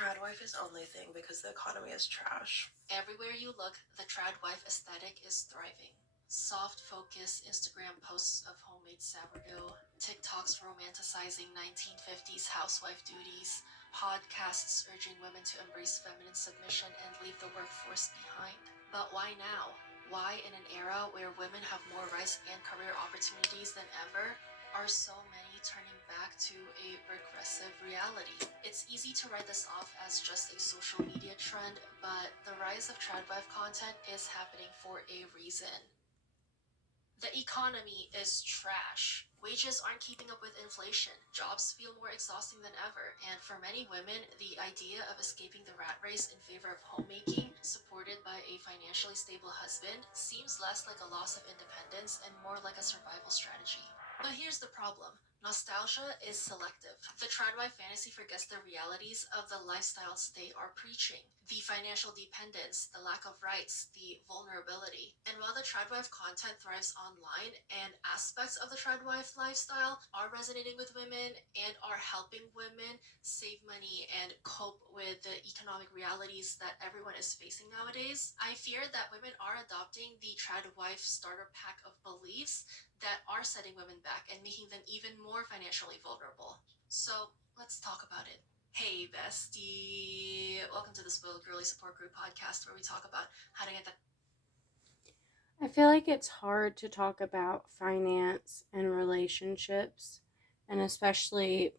Trad wife is only thing because the economy is trash. Everywhere you look, the trad wife aesthetic is thriving. Soft focus Instagram posts of homemade sourdough, TikToks romanticizing 1950s housewife duties, podcasts urging women to embrace feminine submission and leave the workforce behind. But why now? Why, in an era where women have more rights and career opportunities than ever, are so many turning back to a regressive reality? It's easy to write this off as just a social media trend, but the rise of tradwife content is happening for a reason. The economy is trash. Wages aren't keeping up with inflation. Jobs feel more exhausting than ever. And for many women, the idea of escaping the rat race in favor of homemaking, supported by a financially stable husband, seems less like a loss of independence and more like a survival strategy. But here's the problem. Nostalgia is selective. The tradwife fantasy forgets the realities of the lifestyles they are preaching. The financial dependence, the lack of rights, the vulnerability. And while the tradwife content thrives online and aspects of the tradwife lifestyle are resonating with women and are helping women save money and cope with the economic realities that everyone is facing nowadays, I fear that women are adopting the tradwife starter pack of beliefs that are setting women back and making them even more financially vulnerable. So let's talk about it. Hey, bestie. Welcome to the Spoiled Girly Support Group podcast where we talk about how to get the. I feel like it's hard to talk about finance and relationships, and especially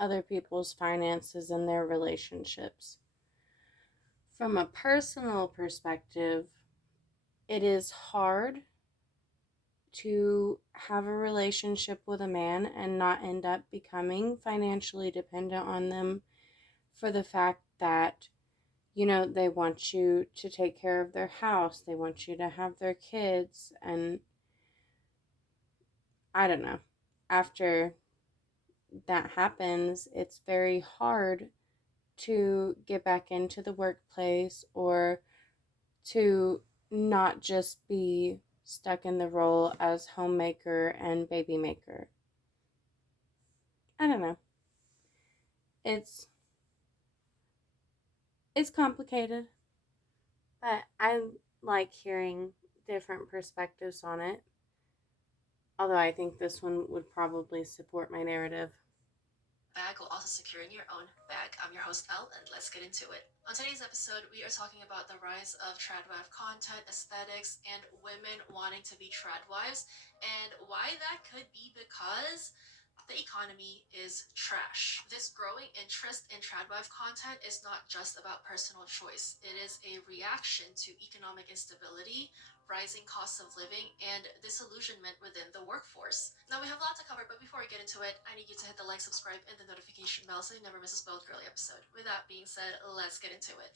other people's finances and their relationships. From a personal perspective, it is hard to have a relationship with a man and not end up becoming financially dependent on them for the fact that they want you to take care of their house, they want you to have their kids, and I don't know. After that happens, it's very hard to get back into the workplace or to not just be stuck in the role as homemaker and baby maker. I don't know. It's complicated, but I like hearing different perspectives on it. Although I think this one would probably support my narrative. Bag while also securing your own bag. I'm your host, Elle, and let's get into it. On today's episode, we are talking about the rise of tradwife content, aesthetics, and women wanting to be tradwives, and why that could be because the economy is trash. This growing interest in tradwife content is not just about personal choice. It is a reaction to economic instability, rising costs of living, and disillusionment within the workforce. Now, we have a lot to cover, but before we get into it, I need you to hit the like, subscribe, and the notification bell so you never miss a Spoiled Girly episode. With that being said, let's get into it.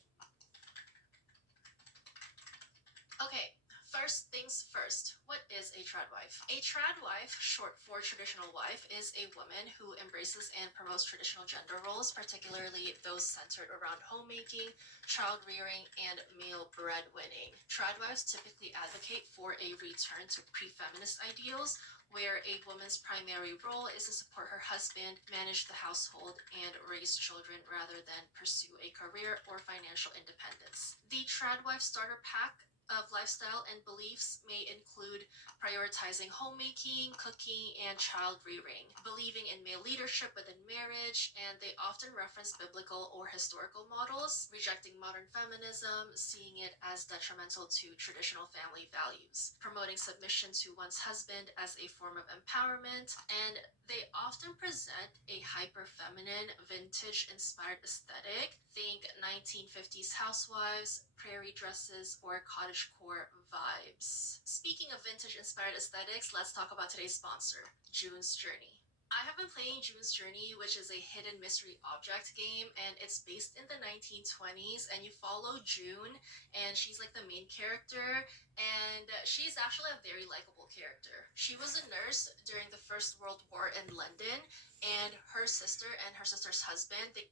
Okay, first things first, what is a tradwife? A tradwife, short for traditional wife, is a woman who embraces and promotes traditional gender roles, particularly those centered around homemaking, child rearing, and male breadwinning. Tradwives typically advocate for a return to pre-feminist ideals, where a woman's primary role is to support her husband, manage the household, and raise children rather than pursue a career or financial independence. The tradwife starter pack of lifestyle and beliefs may include prioritizing homemaking, cooking, and child rearing, believing in male leadership within marriage, and they often reference biblical or historical models, rejecting modern feminism, seeing it as detrimental to traditional family values, promoting submission to one's husband as a form of empowerment, and they often present a hyper-feminine, vintage-inspired aesthetic. Think 1950s housewives, prairie dresses, or cottagecore vibes. Speaking of vintage-inspired aesthetics, let's talk about today's sponsor, June's Journey. I have been playing June's Journey, which is a hidden mystery object game, and it's based in the 1920s, and you follow June, and she's like the main character, and she's actually a very likable character. She was a nurse during the First World War in London, and her sister and her sister's husband, they.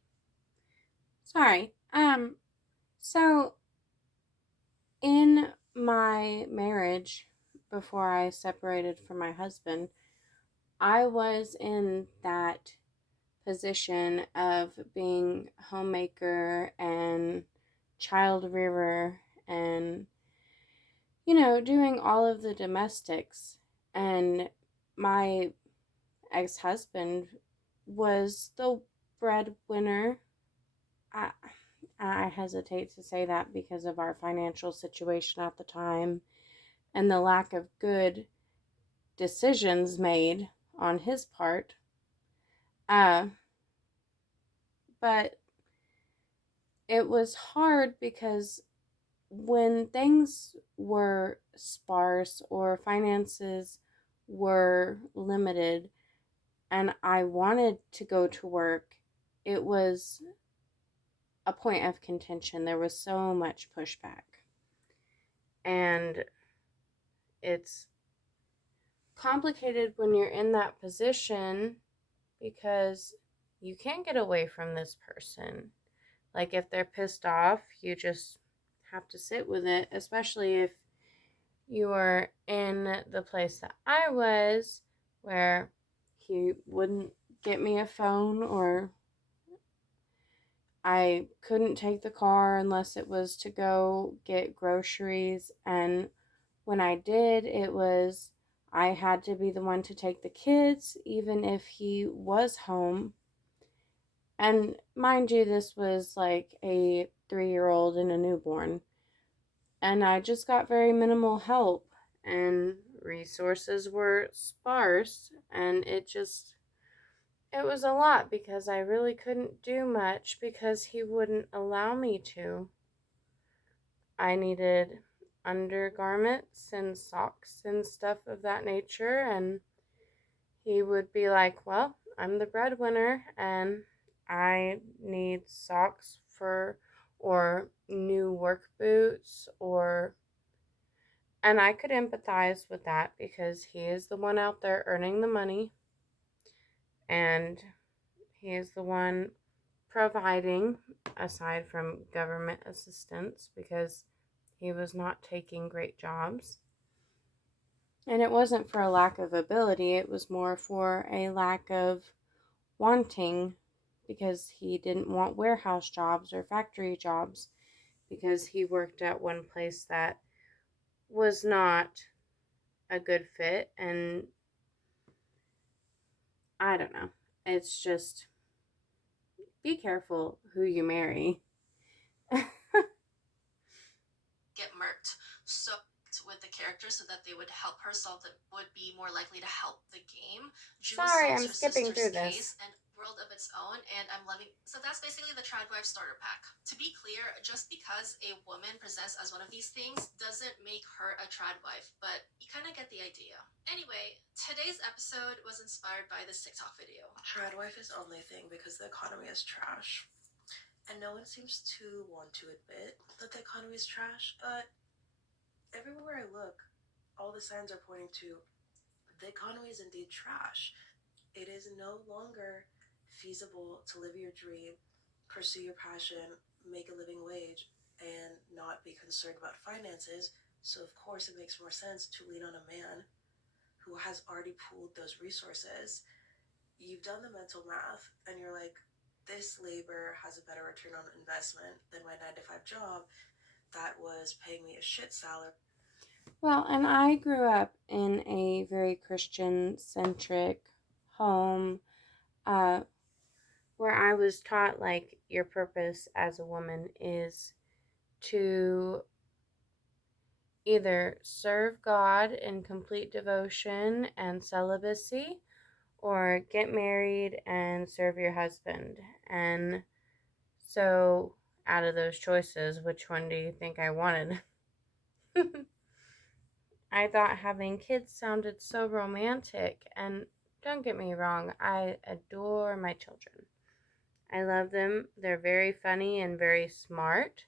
Sorry. So in my marriage, before I separated from my husband, I was in that position of being homemaker and child rearer and, doing all of the domestics. And my ex husband was the breadwinner. I, I hesitate to say that because of our financial situation at the time and the lack of good decisions made on his part. Uh, but it was hard because when things were sparse or finances were limited and I wanted to go to work, it was a point of contention. There was so much pushback. And it's complicated when you're in that position because you can't get away from this person. Like, if they're pissed off, you just have to sit with it, especially if you are in the place that I was, where he wouldn't get me a phone, or I couldn't take the car unless it was to go get groceries. And when I did, it was I had to be the one to take the kids, even if he was home. And mind you, this was like a 3-year-old and a newborn. And I just got very minimal help, and resources were sparse, and it was a lot because I really couldn't do much because he wouldn't allow me to. I needed undergarments and socks and stuff of that nature, and he would be like, "Well, I'm the breadwinner and I need socks for or new work boots or." And I could empathize with that because he is the one out there earning the money, and he is the one providing, aside from government assistance, because he was not taking great jobs. And it wasn't for a lack of ability, it was more for a lack of wanting, because he didn't want warehouse jobs or factory jobs, because he worked at one place that was not a good fit. And I don't know. It's just, be careful who you marry. Get murked. So with the characters so that they would help her solve the would be more likely to help the game. June Sorry, solves I'm her skipping sister's through case this. and world of its own, and I'm loving. So that's basically the Tradwife starter pack. To be clear, just because a woman presents as one of these things doesn't make her a Tradwife, but you kind of get the idea. Anyway, today's episode was inspired by this TikTok video. Tradwife is only thing because the economy is trash. And no one seems to want to admit that the economy is trash, but everywhere I look, all the signs are pointing to the economy is indeed trash. It is no longer feasible to live your dream, pursue your passion, make a living wage, and not be concerned about finances. So, of course, it makes more sense to lean on a man who has already pooled those resources. You've done the mental math, and you're like, this labor has a better return on investment than my 9 to 5 job that was paying me a shit salary. Well, and I grew up in a very Christian centric home, uh, where I was taught, like, your purpose as a woman is to either serve God in complete devotion and celibacy, or get married and serve your husband. And so, out of those choices, which one do you think I wanted? I thought having kids sounded so romantic, and don't get me wrong, I adore my children. I love them. They're very funny and very smart,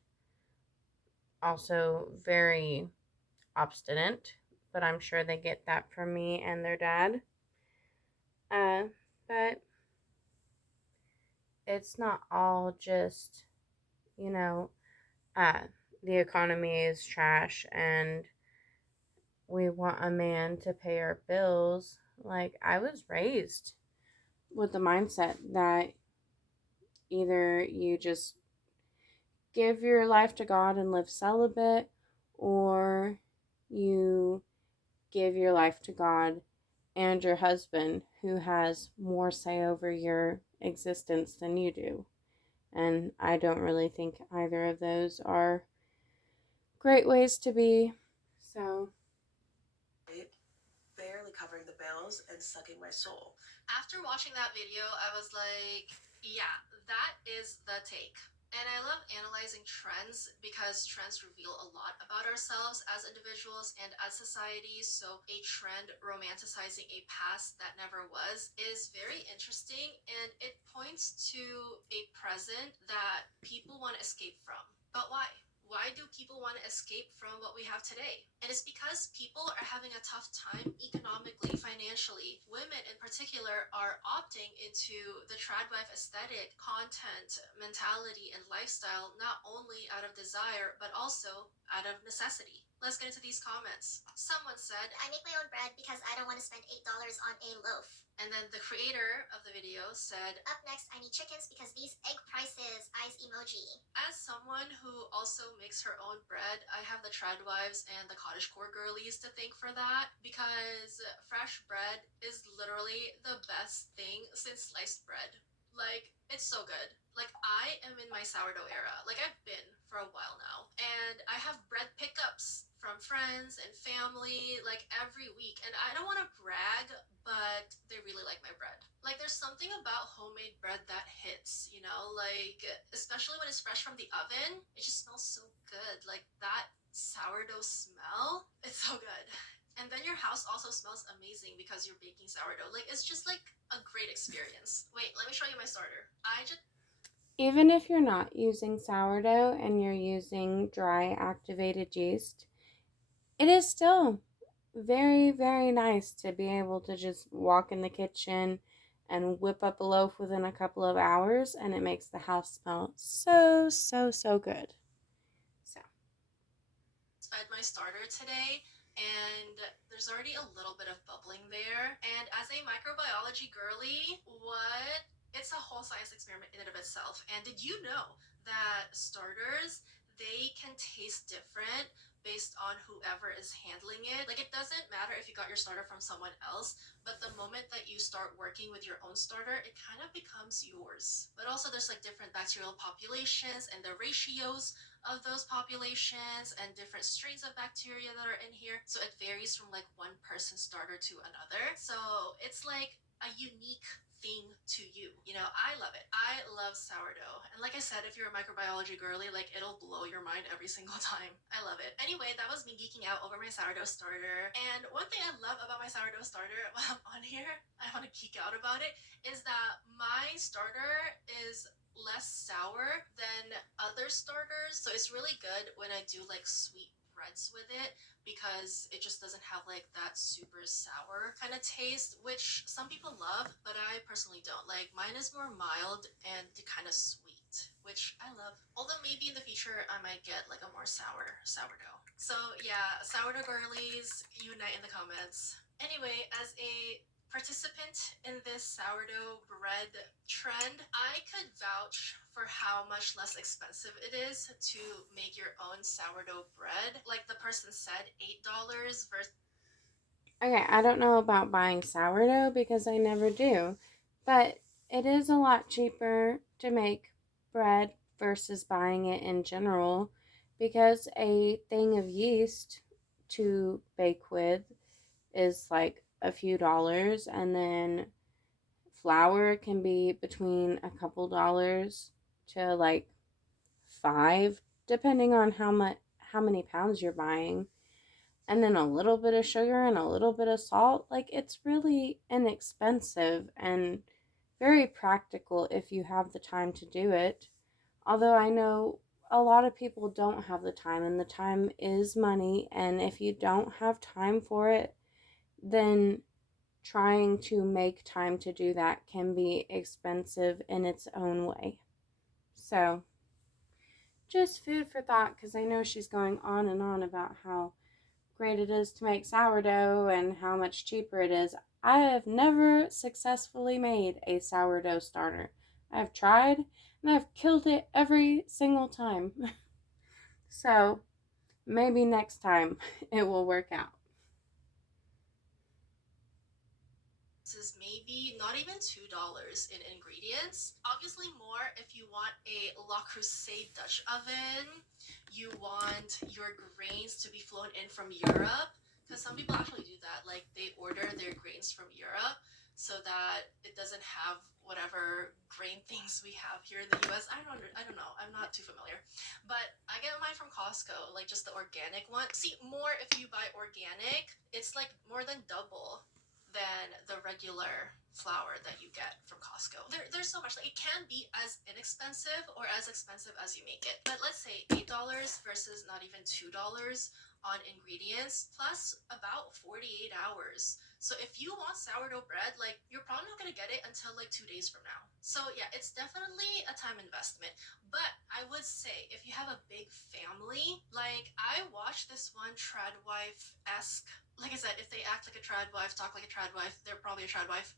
also very obstinate, but I'm sure they get that from me and their dad. But it's not all just, you know, uh, the economy is trash and we want a man to pay our bills. Like, I was raised with the mindset that either you just give your life to God and live celibate, or you give your life to God and your husband, who has more say over your existence than you do. And I don't really think either of those are great ways to be. So, barely covering the bills and sucking my soul. After watching that video, I was like, yeah, that is the take. And I love analyzing trends because trends reveal a lot about ourselves as individuals and as societies. So a trend romanticizing a past that never was is very interesting, and it points to a present that people want to escape from. But why? Why do people want to escape from what we have today? And it's because people are having a tough time economically, financially. Women in particular are opting into the trad wife aesthetic, content, mentality, and lifestyle, not only out of desire, but also out of necessity. Let's get into these comments. Someone said, I make my own bread because I don't want to spend $8 on a loaf. And then the creator of the video said, Up next, I need chickens because these egg prices, eyes emoji. As someone who also makes her own bread, I have the trad wives and the cottagecore girlies to thank for that, because fresh bread is literally the best thing since sliced bread. Like, it's so good. Like, I am in my sourdough era. Like, I've been for a while now. And I have bread pickups from friends and family, like, every week. And I don't want to brag, but they really like my bread. Like, there's something about homemade bread that hits, you know? Like, especially when it's fresh from the oven, it just smells so good. Like, that sourdough smell, it's so good. And then your house also smells amazing because you're baking sourdough. Like, it's just like a great experience. Wait, let me show you my starter. even if you're not using sourdough and you're using dry activated yeast, it is still very, very nice to be able to just walk in the kitchen and whip up a loaf within a couple of hours, and it makes the house smell so, so, so good. So, fed my starter today, and there's already a little bit of bubbling there. And as a microbiology girly, what? It's a whole science experiment in and of itself. And did you know that starters, they can taste different based on whoever is handling it? Like, it doesn't matter if you got your starter from someone else, but the moment that you start working with your own starter, it kind of becomes yours. But also, there's like different bacterial populations and the ratios of those populations and different strains of bacteria that are in here. So it varies from like one person's starter to another. So it's like a unique thing to you. You know, I love it. I love sourdough. And like I said, if you're a microbiology girly, like, it'll blow your mind every single time. I love it. Anyway, that was me geeking out over my sourdough starter. And one thing I love about my sourdough starter while I'm on here, I want to geek out about it, is that my starter is less sour than other starters. So it's really good when I do like sweet breads with it, because it just doesn't have like that super sour kind of taste, which some people love, but I personally don't. Like, mine is more mild and kind of sweet, which I love. Although maybe in the future I might get like a more sour sourdough. So yeah, sourdough girlies, unite in the comments. Anyway, as a participant in this sourdough bread trend, I could vouch for how much less expensive it is to make your own sourdough bread. Like the person said, $8 versus. okay, I don't know about buying sourdough because I never do, but it is a lot cheaper to make bread versus buying it in general, because a thing of yeast to bake with is like a few dollars, and then flour can be between a couple dollars to like $5, depending on how many pounds you're buying, and then a little bit of sugar and a little bit of salt. Like, it's really inexpensive and very practical if you have the time to do it. Although I know a lot of people don't have the time, and the time is money, and if you don't have time for it, then trying to make time to do that can be expensive in its own way. So, just food for thought, because I know she's going on and on about how great it is to make sourdough and how much cheaper it is. I have never successfully made a sourdough starter. I've tried and I've killed it every single time. So maybe next time it will work out. Is maybe not even $2 in ingredients. Obviously more if you want a Le Creuset Dutch oven, you want your grains to be flown in from Europe, because some people actually do that, like they order their grains from Europe so that it doesn't have whatever grain things we have here in the US. I don't know. I'm not too familiar. But I get mine from Costco, like just the organic one. See, more if you buy organic, it's like more than double than the regular flour that you get from Costco. There's so much. Like, it can be as inexpensive or as expensive as you make it. But let's say $8 versus not even $2 on ingredients, plus about 48 hours. So if you want sourdough bread, like, you're probably not gonna get it until like 2 days from now. So yeah, it's definitely a time investment. But I would say if you have a big family, like I watched this one Tradwife-esque, like I said, if they act like a trad wife, talk like a trad wife, they're probably a trad wife.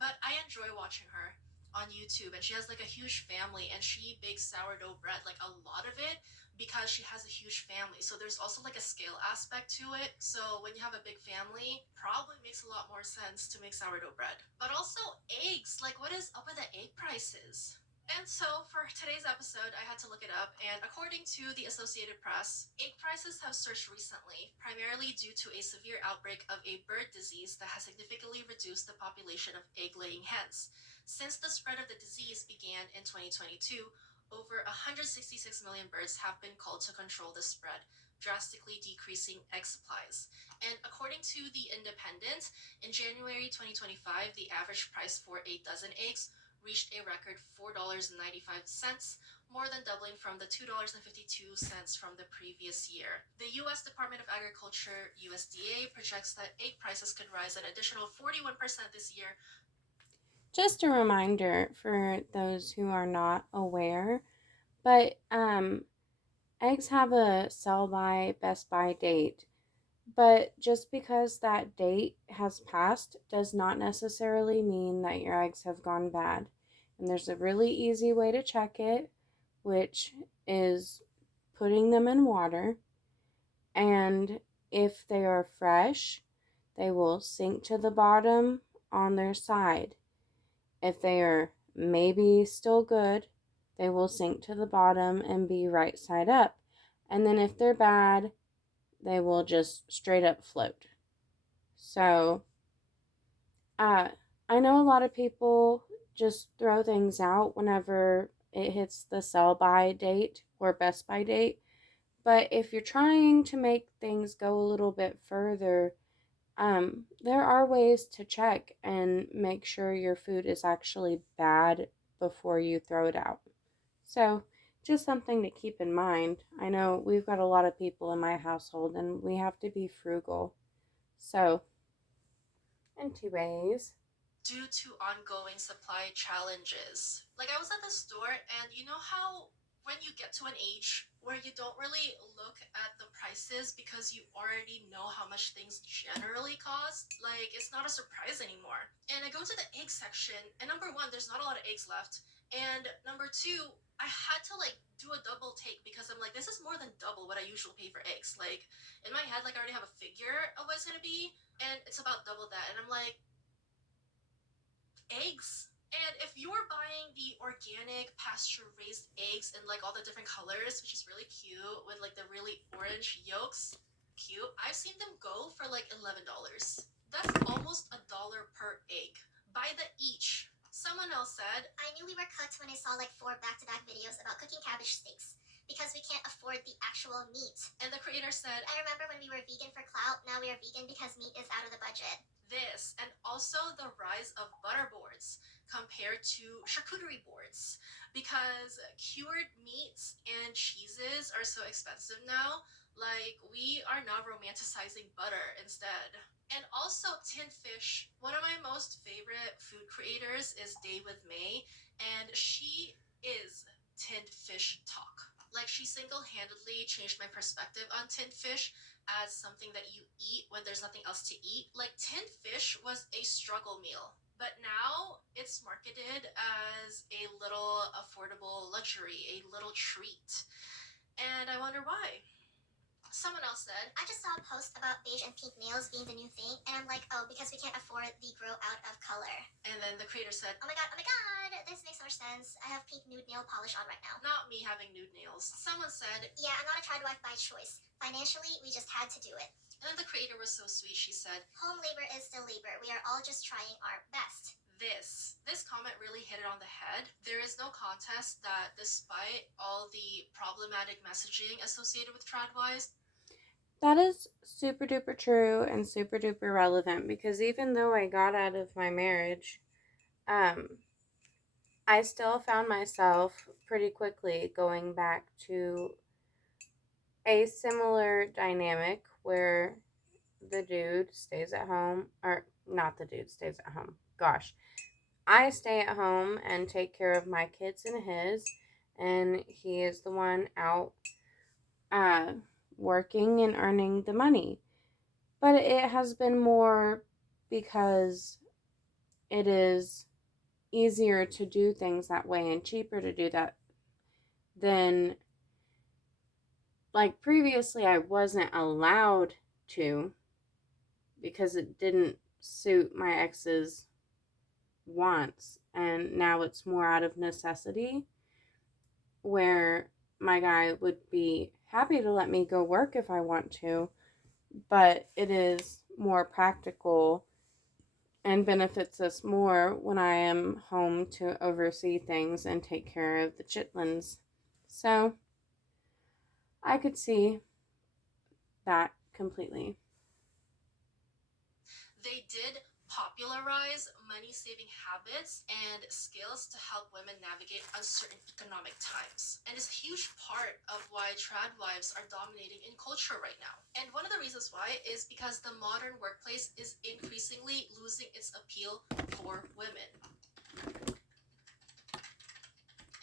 But I enjoy watching her on YouTube, and she has like a huge family, and she bakes sourdough bread, like a lot of it, because she has a huge family. So there's also like a scale aspect to it. So when you have a big family, probably makes a lot more sense to make sourdough bread. But also eggs, like what is up with the egg prices? And so for today's episode, I had to look it up, and according to the Associated Press, egg prices have surged recently, primarily due to a severe outbreak of a bird disease that has significantly reduced the population of egg-laying hens. Since the spread of the disease began in 2022, over 166 million birds have been culled to control the spread, drastically decreasing egg supplies. And according to The Independent, in January 2025, the average price for a dozen eggs reached a record $4.95, more than doubling from the $2.52 from the previous year. The U.S. Department of Agriculture, USDA, projects that egg prices could rise an additional 41% this year. Just a reminder for those who are not aware, but eggs have a sell by, best by date. But just because that date has passed does not necessarily mean that your eggs have gone bad. And there's a really easy way to check it, which is putting them in water. And if they are fresh, they will sink to the bottom on their side. If they are maybe still good, they will sink to the bottom and be right side up. And then if they're bad, they will just straight up float. So, I know a lot of people just throw things out whenever it hits the sell by date or best by date. But if you're trying to make things go a little bit further, there are ways to check and make sure your food is actually bad before you throw it out. So, just something to keep in mind. I know we've got a lot of people in my household and we have to be frugal. So, anyways, due to ongoing supply challenges. Like, I was at the store, and you know how when you get to an age where you don't really look at the prices because you already know how much things generally cost? Like, it's not a surprise anymore. And I go to the egg section, and number one, there's not a lot of eggs left. And number two, I had to like do a double take because I'm like, this is more than double what I usually pay for eggs. Like, in my head, like I already have a figure of what it's gonna be, and it's about double that. And I'm like, eggs. And if you're buying the organic pasture raised eggs in like all the different colors, which is really cute with like the really orange yolks, cute, I've seen them go for like $11. That's almost $1 per egg by the each. Someone else said, I knew we were cooked when I saw like 4 back-to-back videos about cooking cabbage steaks because we can't afford the actual meat. And the creator said, I remember when we were vegan for clout, now we are vegan because meat is out of the budget. This, and also the rise of butter boards compared to charcuterie boards, because cured meats and cheeses are so expensive now. Like, we are now romanticizing butter instead. And also tinned fish. One of my most favorite food creators is Day with May, and she is tinned fish talk. Like, she single-handedly changed my perspective on tinned fish as something that you eat when there's nothing else to eat. Like tinned fish was a struggle meal, but now it's marketed as a little affordable luxury, a little treat. And I wonder why. Someone else said, I just saw a post about beige and pink nails being the new thing, and I'm like, oh, because we can't afford the grow out of color. And then the creator said, oh my god, this makes more sense. I have pink nude nail polish on right now. not me having nude nails. Someone said, yeah, I'm not a trad wife by choice. Financially, we just had to do it. And then the creator was so sweet, she said, home labor is still labor. We are all just trying our best. This comment really hit it on the head. There is no contest that despite all the problematic messaging associated with tradwives, That is super duper true and super duper relevant, because even though I got out of my marriage, I still found myself pretty quickly going back to a similar dynamic where the dude stays at home, or not the dude stays at home. Gosh, I stay at home and take care of my kids and his, and he is the one out uh, working and earning the money. But it has been more because it is easier to do things that way and cheaper to do that than, like, previously I wasn't allowed to because it didn't suit my ex's wants, and now it's more out of necessity, where my guy would be happy to let me go work if I want to, but it is more practical and benefits us more when I am home to oversee things and take care of the chitlins. So I could see that completely. they did popularize money-saving habits and skills to help women navigate uncertain economic times, and is a huge part of why tradwives are dominating in culture right now. And one of the reasons why is because the modern workplace is increasingly losing its appeal for women.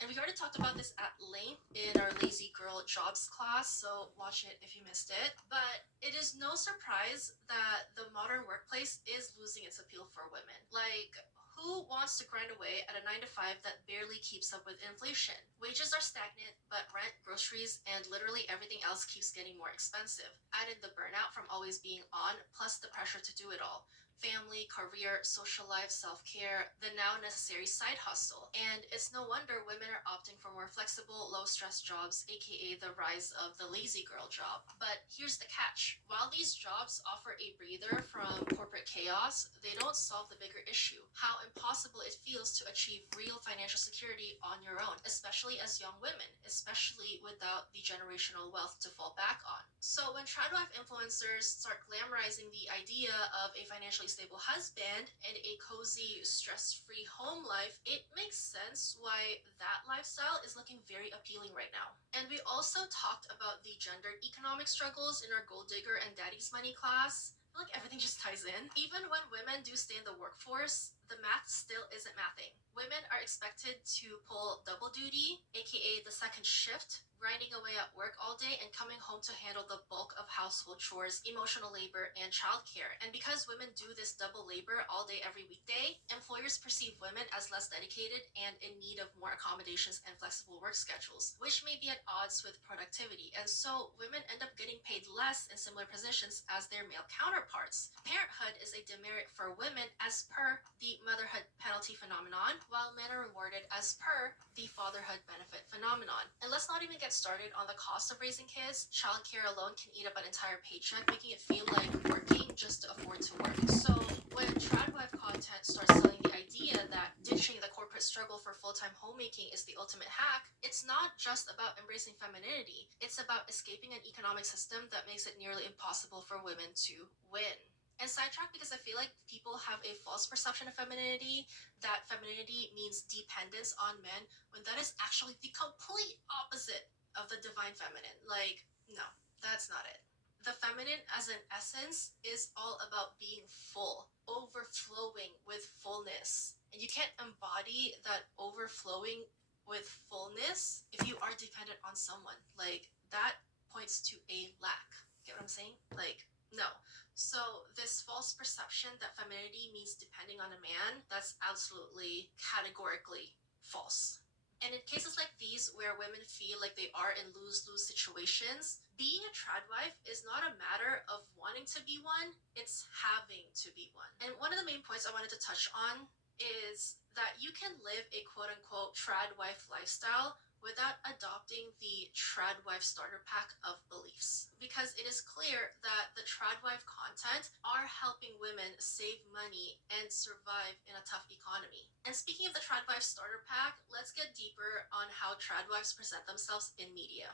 And we've already talked about this at length in our Lazy Girl Jobs class, so watch it if you missed it. But it is no surprise that the modern workplace is losing its appeal for women. Like, who wants to grind away at a 9 to 5 that barely keeps up with inflation? Wages are stagnant, but rent, groceries, and literally everything else keeps getting more expensive. Added the burnout from always being on, plus the pressure to do it all. Family, career, social life, self-care, the now necessary side hustle. And it's no wonder women are opting for more flexible, low-stress jobs, aka the rise of the lazy girl job. But here's the catch. While these jobs offer a breather from corporate chaos, they don't solve the bigger issue: how impossible it feels to achieve real financial security on your own, especially as young women, especially without the generational wealth to fall back on. So when tradwife influencers start glamorizing the idea of a financially stable husband and a cozy, stress-free home life, it makes sense why that lifestyle is looking very appealing right now. And we also talked about the gendered economic struggles in our Gold Digger and Daddy's Money class. I feel like everything just ties in. Even when women do stay in the workforce, the math still isn't mathing. Women are expected to pull double duty, aka the second shift, grinding away at work all day and coming home to handle the bulk of household chores, emotional labor, and childcare. And because women do this double labor all day every weekday, employers perceive women as less dedicated and in need of more accommodations and flexible work schedules, which may be at odds with productivity. And so women end up getting paid less in similar positions as their male counterparts. Parenthood is a demerit for women as per the motherhood penalty phenomenon, while men are rewarded as per the fatherhood benefit phenomenon. And let's not even get started on the cost of raising kids. Childcare alone can eat up an entire paycheck, making it feel like working just to afford to work. So when tradwife content starts selling the idea that ditching the corporate struggle for full-time homemaking is the ultimate hack, it's not just about embracing femininity. It's about escaping an economic system that makes it nearly impossible for women to win. And sidetrack because I feel like people have a false perception of femininity, that femininity means dependence on men, when that is actually the complete opposite of the divine feminine. Like, no, that's not it. The feminine as an essence is all about being full, overflowing with fullness. And you can't embody that overflowing with fullness if you are dependent on someone. Like, that points to a lack. Get what I'm saying? Like, no. So this false perception that femininity means depending on a man, that's absolutely categorically false. And in cases like these, where women feel like they are in lose-lose situations, being a trad wife is not a matter of wanting to be one, it's having to be one. And one of the main points I wanted to touch on is that you can live a quote-unquote trad wife lifestyle without adopting the trad wife starter pack of beliefs. Because it is clear that the trad wife content are helping women save money and survive in a tough economy. And speaking of the trad wife starter pack, let's get deeper on how trad wives present themselves in media.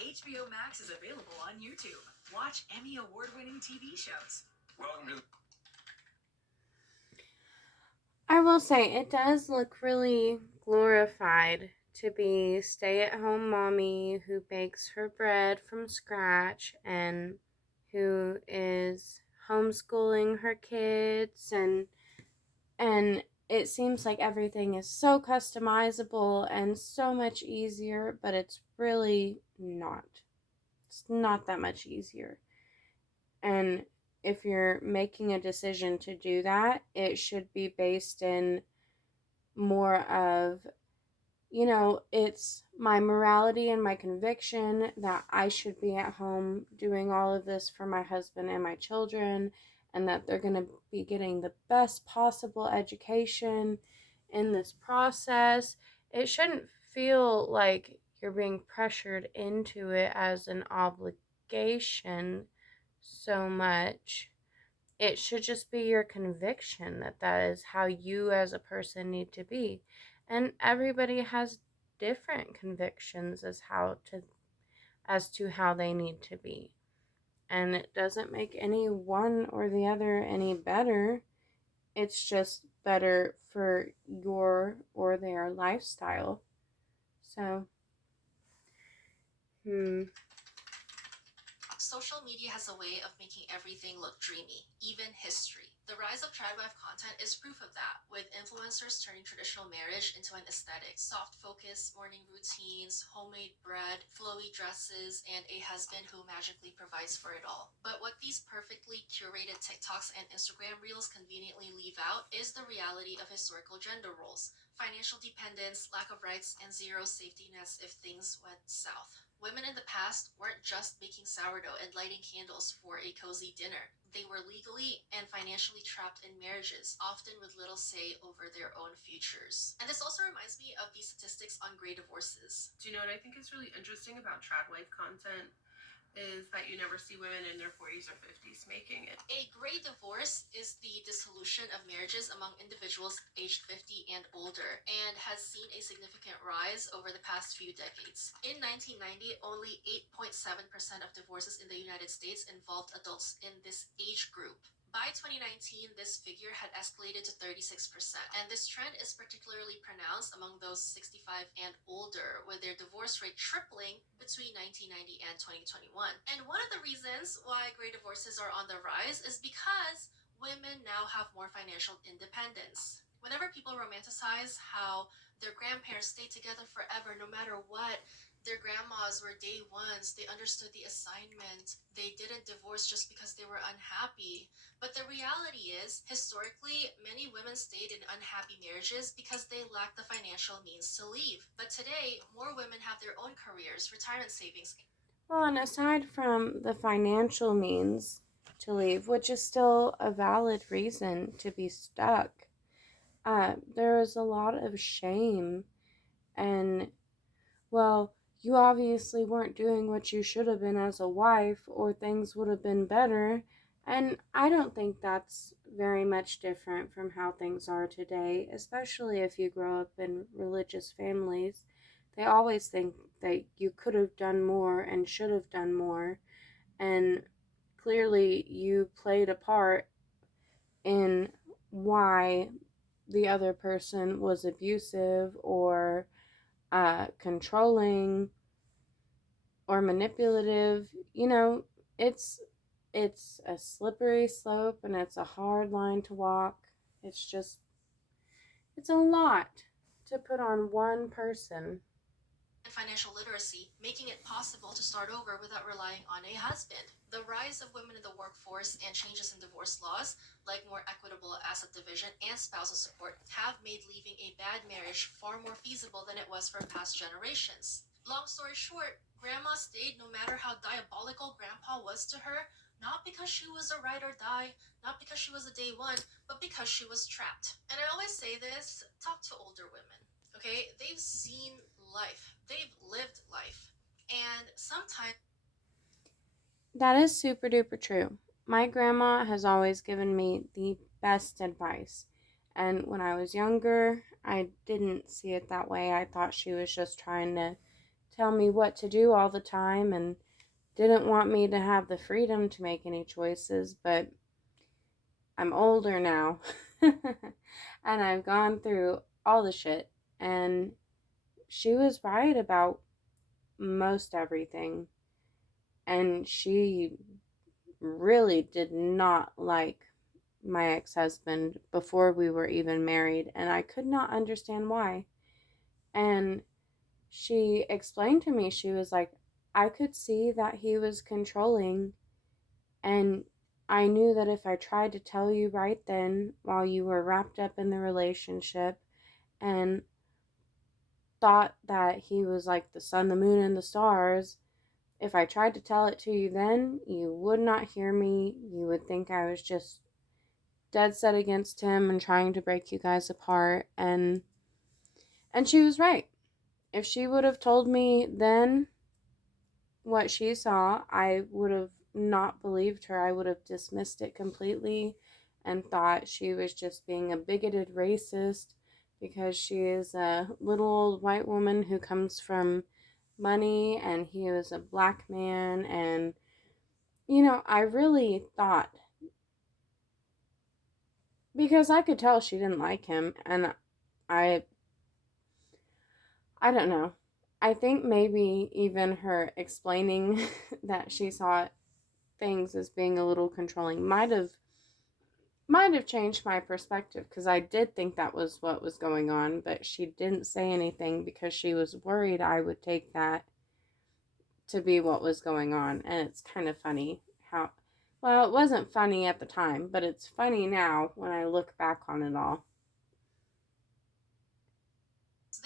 HBO Max is available on YouTube. Watch Emmy award-winning TV shows. Welcome to I will say it does look really glorified to be stay-at-home mommy who bakes her bread from scratch and who is homeschooling her kids, and it seems like everything is so customizable and so much easier, but it's really not. It's not that much easier. And if you're making a decision to do that, it should be based in more of, it's my morality and my conviction that I should be at home doing all of this for my husband and my children, and that they're going to be getting the best possible education in this process. It shouldn't feel like you're being pressured into it as an obligation so much. It should just be your conviction that that is how you as a person need to be. And everybody has different convictions as to how they need to be. And it doesn't make any one or the other any better. It's just better for your or their lifestyle. So, Social media has a way of making everything look dreamy, even history. The rise of trad wife content is proof of that, with influencers turning traditional marriage into an aesthetic. Soft focus, morning routines, homemade bread, flowy dresses, and a husband who magically provides for it all. But what these perfectly curated TikToks and Instagram reels conveniently leave out is the reality of historical gender roles. Financial dependence, lack of rights, and zero safety nets if things went south. Women in the past weren't just making sourdough and lighting candles for a cozy dinner. They were legally and financially trapped in marriages, often with little say over their own futures. And this also reminds me of the statistics on gray divorces. Do you know what I think is really interesting about trad wife content? Is that you never see women in their 40s or 50s making it. A gray divorce is the dissolution of marriages among individuals aged 50 and older, and has seen a significant rise over the past few decades. In 1990, only 8.7% of divorces in the United States involved adults in this age group. By 2019, this figure had escalated to 36%, and this trend is particularly pronounced among those 65 and older, with their divorce rate tripling between 1990 and 2021. And one of the reasons why gray divorces are on the rise is because women now have more financial independence. Whenever people romanticize how their grandparents stayed together forever no matter what, their grandmas were day ones, they understood the assignment, they didn't divorce just because they were unhappy. But the reality is, historically, many women stayed in unhappy marriages because they lacked the financial means to leave. But today, more women have their own careers, retirement savings. well, and aside from the financial means to leave, which is still a valid reason to be stuck, there is a lot of shame and, well, you obviously weren't doing what you should have been as a wife, or things would have been better. And I don't think that's very much different from how things are today, especially if you grow up in religious families. They always think that you could have done more and should have done more. And clearly, you played a part in why the other person was abusive or controlling or manipulative. It's it's a slippery slope and it's a hard line to walk. It's a lot to put on one person. and financial literacy, making it possible to start over without relying on a husband. The rise of women in the workforce and changes in divorce laws, like more equitable asset division and spousal support, have made leaving a bad marriage far more feasible than it was for past generations. Long story short, Grandma stayed no matter how diabolical Grandpa was to her, not because she was a ride or die, not because she was a day one, but because she was trapped. And I always say this, talk to older women. Okay, they've seen life, they've lived life, and sometimes That is super duper true. My grandma has always given me the best advice. And when I was younger, I didn't see it that way. I thought she was just trying to tell me what to do all the time and didn't want me to have the freedom to make any choices. But I'm older now and I've gone through all the shit. And she was right about most everything. And she really did not like my ex husband before we were even married, and I could not understand why. And she explained to me, she was like, I could see that he was controlling, and I knew that if I tried to tell you right then while you were wrapped up in the relationship and thought that he was like the sun, the moon, and the stars, if I tried to tell it to you then, you would not hear me. You would think I was just dead set against him and trying to break you guys apart. And she was right. If she would have told me then what she saw, I would have not believed her. I would have dismissed it completely and thought she was just being a bigoted racist because she is a little old white woman who comes from money and he was a black man. And I really thought, because I could tell she didn't like him, and I I don't know. I think maybe even her explaining that she saw things as being a little controlling might have changed my perspective, because I did think that was what was going on, but she didn't say anything because she was worried I would take that to be what was going on. And it's kind of funny how, well, it wasn't funny at the time, but it's funny now when I look back on it all.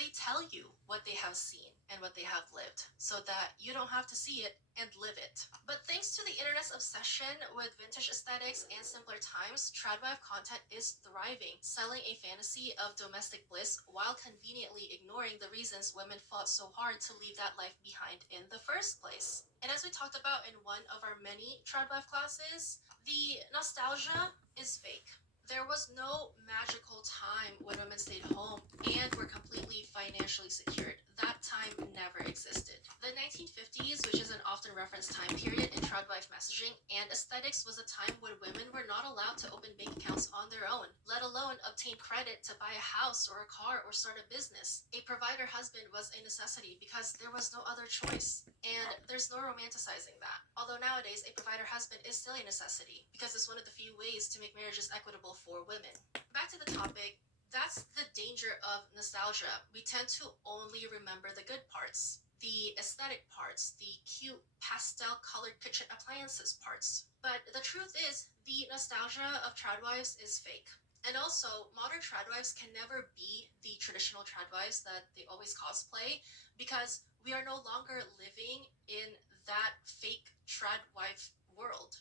they tell you what they have seen and what they have lived so that you don't have to see it and live it. But thanks to the internet's obsession with vintage aesthetics and simpler times, tradwife content is thriving, selling a fantasy of domestic bliss while conveniently ignoring the reasons women fought so hard to leave that life behind in the first place. And as we talked about in one of our many tradwife classes, the nostalgia is fake. There was no magical time when women stayed home and were completely financially secured. That time never existed. The 1950s, which is an often referenced time period in tradwife messaging and aesthetics, was a time when women were not allowed to open bank accounts on their own, let alone obtain credit to buy a house or a car or start a business. A provider husband was a necessity because there was no other choice. And there's no romanticizing that. Although nowadays, a provider husband is still a necessity because it's one of the few ways to make marriages equitable for women. Back to the topic, that's the danger of nostalgia. We tend to only remember the good parts, the aesthetic parts, the cute pastel colored kitchen appliances parts. But the truth is, the nostalgia of tradwives is fake. And also, modern tradwives can never be the traditional tradwives that they always cosplay because we are no longer living in that fake tradwife world.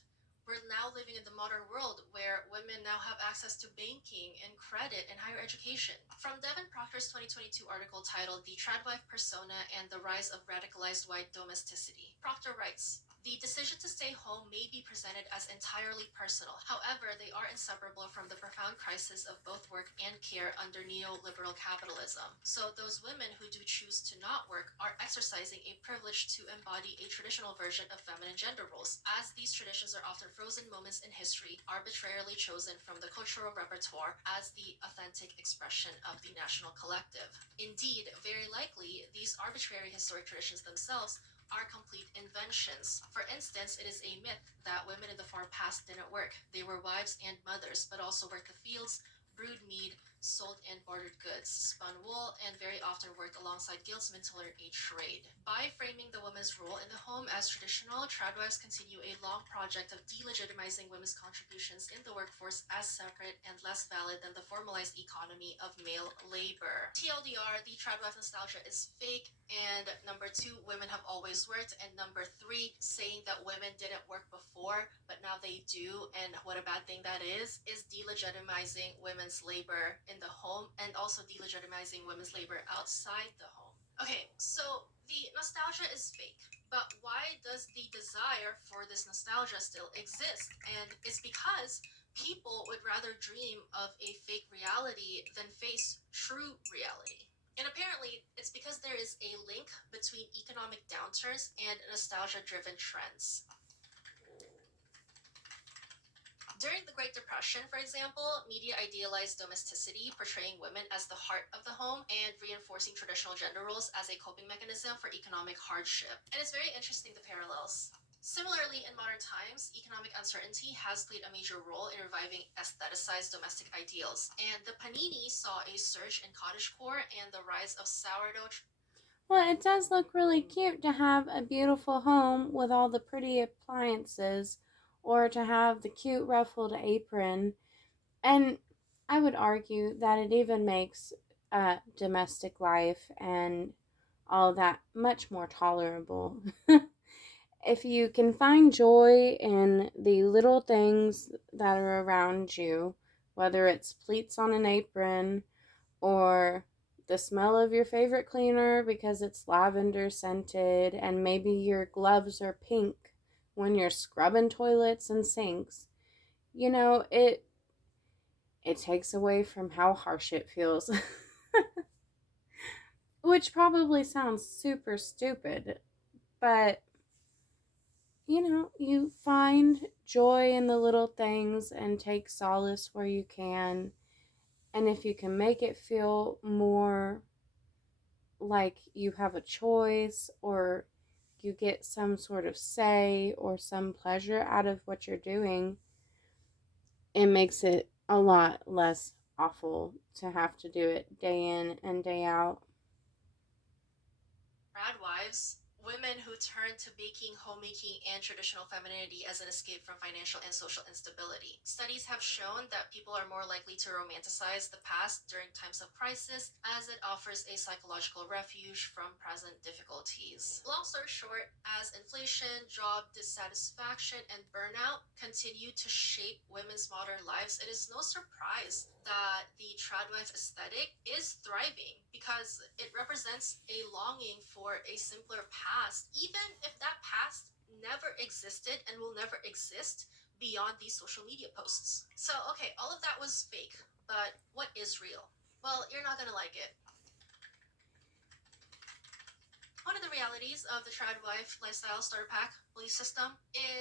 We're now living in the modern world where women now have access to banking and credit and higher education. From Devin Proctor's 2022 article titled The Tradwife Persona and the Rise of Radicalized White Domesticity, Proctor writes, the decision to stay home may be presented as entirely personal. However, they are inseparable from the profound crisis of both work and care under neoliberal capitalism. So those women who do choose to not work are exercising a privilege to embody a traditional version of feminine gender roles, as these traditions are often frozen moments in history, arbitrarily chosen from the cultural repertoire as the authentic expression of the national collective. Indeed, very likely, these arbitrary historic traditions themselves are complete inventions. For instance, it is a myth that women in the far past didn't work. They were wives and mothers, but also worked the fields, brewed mead, sold and bartered goods, spun wool, and very often worked alongside guildsmen to learn a trade. By framing the woman's role in the home as traditional, tradwives continue a long project of delegitimizing women's contributions in the workforce as separate and less valid than the formalized economy of male labor. TLDR, the tradwife nostalgia is fake, and number 2, women have always worked, and number 3, saying that women didn't work before, but now they do, and what a bad thing that is delegitimizing women's labor in the home and also delegitimizing women's labor outside the home. Okay, so the nostalgia is fake, but why does the desire for this nostalgia still exist? And it's because people would rather dream of a fake reality than face true reality. And apparently, it's because there is a link between economic downturns and nostalgia-driven trends. During the Great Depression, for example, media idealized domesticity, portraying women as the heart of the home and reinforcing traditional gender roles as a coping mechanism for economic hardship. And it's very interesting, the parallels. Similarly, in modern times, economic uncertainty has played a major role in reviving aestheticized domestic ideals. And the panini saw a surge in cottagecore and the rise of sourdough. Well, it does look really cute to have a beautiful home with all the pretty appliances, or to have the cute ruffled apron. And I would argue that it even makes domestic life and all that much more tolerable. If you can find joy in the little things that are around you, whether it's pleats on an apron or the smell of your favorite cleaner because it's lavender scented, and maybe your gloves are pink when you're scrubbing toilets and sinks, it takes away from how harsh it feels. Which probably sounds super stupid, but you find joy in the little things and take solace where you can. And if you can make it feel more like you have a choice, or you get some sort of say or some pleasure out of what you're doing, it makes it a lot less awful to have to do it day in and day out. Tradwives, women who turn to baking, homemaking, and traditional femininity as an escape from financial and social instability. Studies have shown that people are more likely to romanticize the past during times of crisis, as it offers a psychological refuge from present difficulties. Long story short, as inflation, job dissatisfaction, and burnout continue to shape women's modern lives, it is no surprise that the tradwife aesthetic is thriving, because it represents a longing for a simpler past, even if that past never existed and will never exist beyond these social media posts. So, okay, all of that was fake, but what is real? Well, you're not gonna like it. One of the realities of the tradwife lifestyle starter pack belief system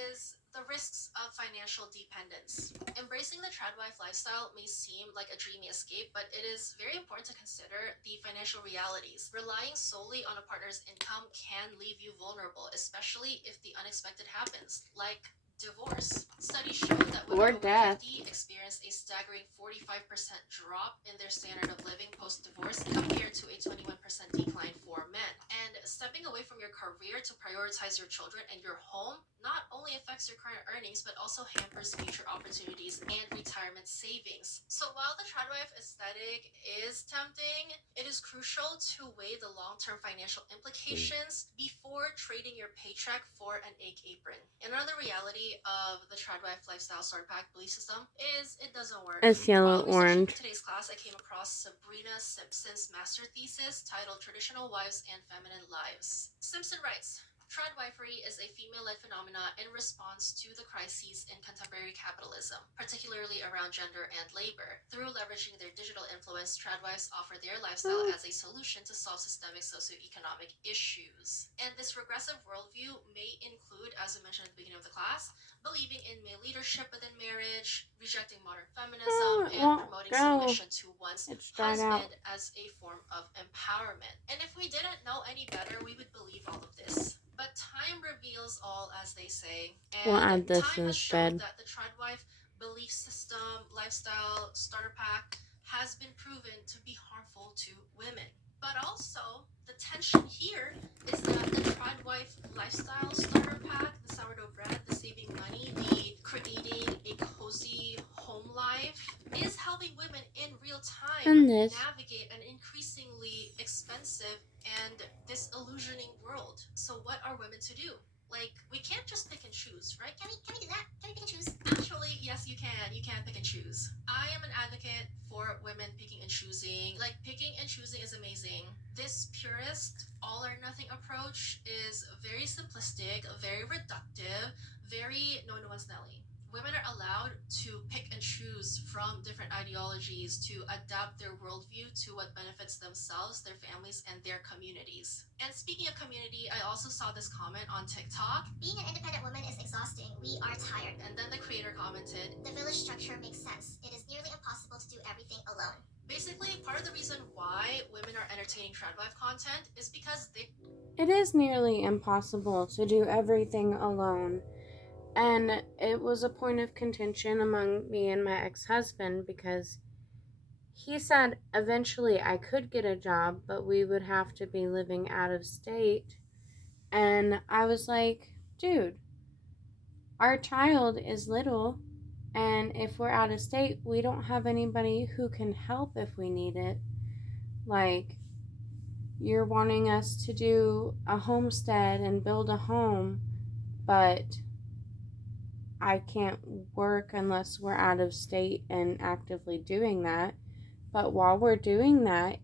is the risks of financial dependence. Embracing the tradwife lifestyle may seem like a dreamy escape, but it is very important to consider the financial realities. Relying solely on a partner's income can leave you vulnerable, especially if the unexpected happens, like divorce. Studies show that women over 50 experience a staggering 45% drop in their standard of living post-divorce, compared to a 21% decline for men. And stepping away from your career to prioritize your children and your home not only affects your current earnings, but also hampers future opportunities and retirement savings. So while the tradwife aesthetic is tempting, it is crucial to weigh the long-term financial implications before trading your paycheck for an egg apron. Another reality of the tradwife lifestyle starter pack belief system is it doesn't work. It's yellow While researching orange. for today's class, I came across Sabrina Simpson's master thesis titled Traditional Wives and Feminine Lives. Simpson writes, tradwifery is a female-led phenomena in response to the crises in contemporary capitalism, particularly around gender and labor. Through leveraging their digital influence, tradwives offer their lifestyle as a solution to solve systemic socioeconomic issues. And this regressive worldview may include, as I mentioned at the beginning of the class, believing in male leadership within marriage, rejecting modern feminism, and promoting submission to one's husband as a form of empowerment. And if we didn't know any better, we would believe all of this. But time reveals all, as they say. And time has shown that the tradwife belief system, lifestyle, starter pack has been proven to be harmful to women. But also, the tension here is that the Trad Wife lifestyle starter pack, the sourdough bread, the saving money, the creating a cozy home life, is helping women in real time And this. navigate an increasingly expensive and disillusioning world. So what are women to do? Like, we can't just pick and choose, right? Can we do that? Can we pick and choose? Actually, yes, you can. You can pick and choose. I am an advocate for women picking and choosing. Like, picking and choosing is amazing. This purist, all or nothing approach is very simplistic, very reductive, very no one's Nelly. Women are allowed to pick and choose from different ideologies to adapt their worldview to what benefits themselves, their families, and their communities. And speaking of community, I also saw this comment on TikTok. Being an independent woman is exhausting. We are tired. And then the creator commented, The village structure makes sense. It is nearly impossible to do everything alone. basically, part of the reason why women are entertaining Tradwife content is because It is nearly impossible to do everything alone. And it was a point of contention among me and my ex-husband because he said eventually I could get a job, but we would have to be living out of state. And I was like, dude, our child is little, and if we're out of state, we don't have anybody who can help if we need it. Like, you're wanting us to do a homestead and build a home, but I can't work unless we're out of state and actively doing that. But while we're doing that,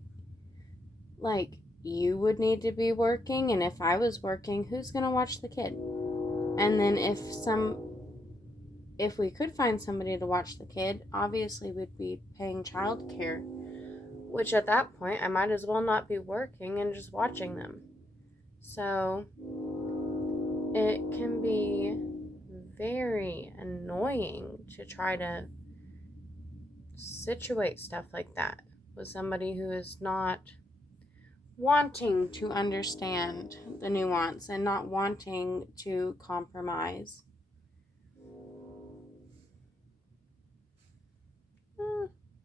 like, you would need to be working, and if I was working, who's going to watch the kid? And then if we could find somebody to watch the kid, obviously we'd be paying childcare, which at that point I might as well not be working and just watching them. So it can be very annoying to try to situate stuff like that with somebody who is not wanting to understand the nuance and not wanting to compromise.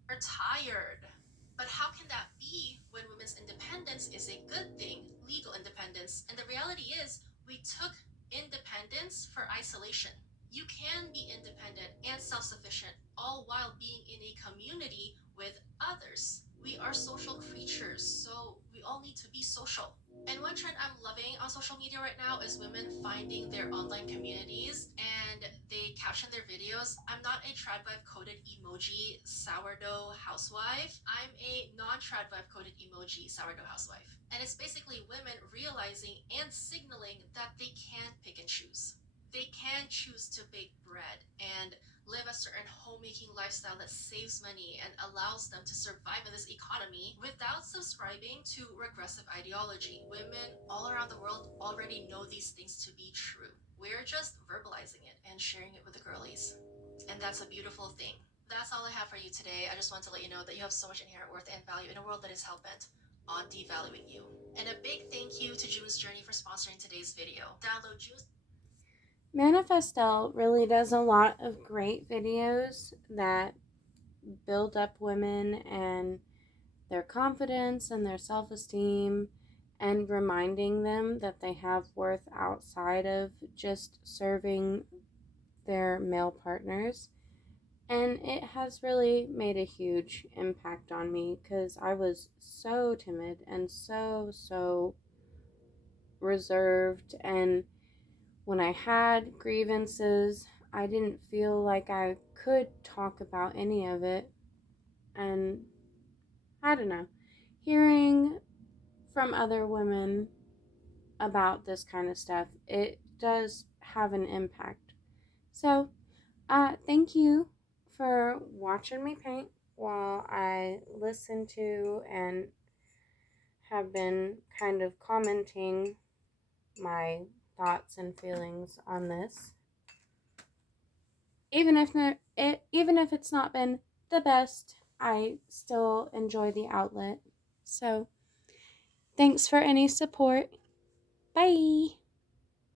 are tired. But how can that be when women's independence is a good thing, legal independence? And the reality is, we took independence for isolation. You can be independent and self sufficient, all while being in a community with others. We are social creatures, so we all need to be social. And one trend I'm loving on social media right now is women finding their online communities and they caption their videos. I'm not a Tradvibe coded emoji sourdough housewife. I'm a non Tradvibe coded emoji sourdough housewife. And it's basically women realizing and signaling that they can pick and choose. They can choose to bake bread and live a certain homemaking lifestyle that saves money and allows them to survive in this economy without subscribing to regressive ideology. Women all around the world already know these things to be true. We're just verbalizing it and sharing it with the girlies. And that's a beautiful thing. That's all I have for you today. I just want to let you know that you have so much inherent worth and value in a world that is hell-bent on devaluing you. And a big thank you to June's Journey for sponsoring today's video. Download June's Manifestelle really does a lot of great videos that build up women and their confidence and their self-esteem and reminding them that they have worth outside of just serving their male partners. And it has really made a huge impact on me because I was so timid and so reserved, and when I had grievances, I didn't feel like I could talk about any of it. And I don't know, hearing from other women about this kind of stuff, it does have an impact. So, thank you for watching me paint while I listen to and have been kind of commenting my thoughts and feelings on this. Even if it's not been the best, I still enjoy the outlet. So, thanks for any support. Bye.